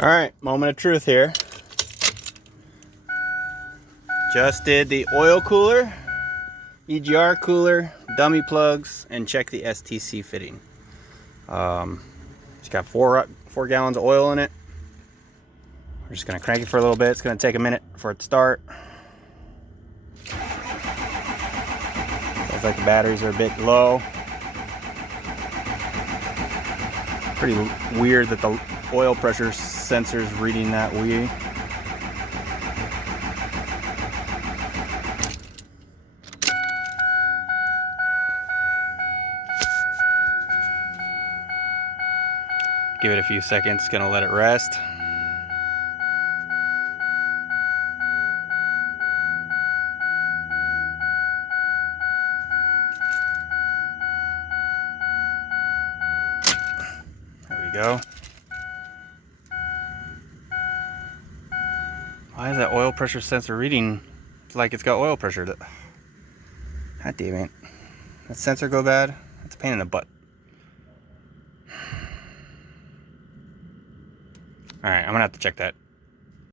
All right, moment of truth here. Just did the oil cooler, EGR cooler, dummy plugs, and check the STC fitting. It's got four gallons of oil in it. We're just gonna crank it for a little bit. It's gonna take a minute for it to start. Sounds like the batteries are a bit low. Pretty weird that the oil pressure sensor is reading that way. Give it a few seconds, gonna let it rest. There we go. Why is that oil pressure sensor reading like it's got oil pressure? God damn it. That sensor go bad? That's a pain in the butt. Alright, I'm gonna have to check that.